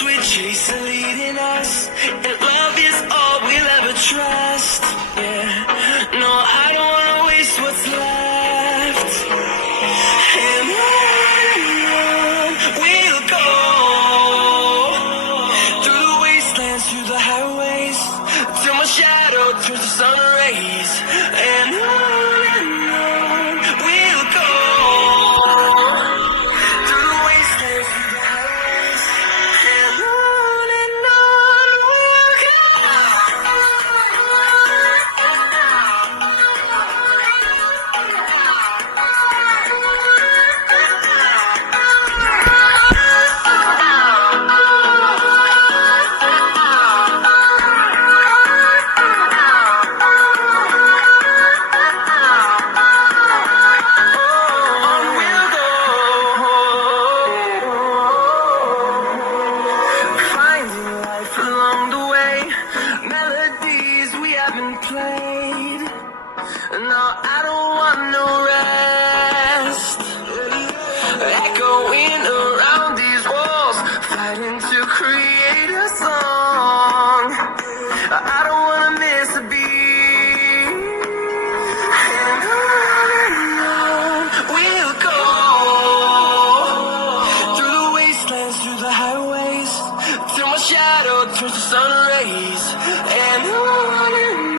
sweet chase leading us, and love is all we'll ever trust. Yeah, no, I don't wanna waste what's left. And on we'll go, through the wastelands, through the highways, till my shadow turns to sun rays. And on we'll go, through the wastelands, through the highways, and on we'll go. On we'll go, finding life along the way, melodies we haven't played. No, I don't want no rest.